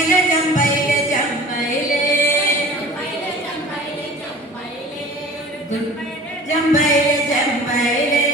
ജമ്പയിലെ ജമ്പയിലെ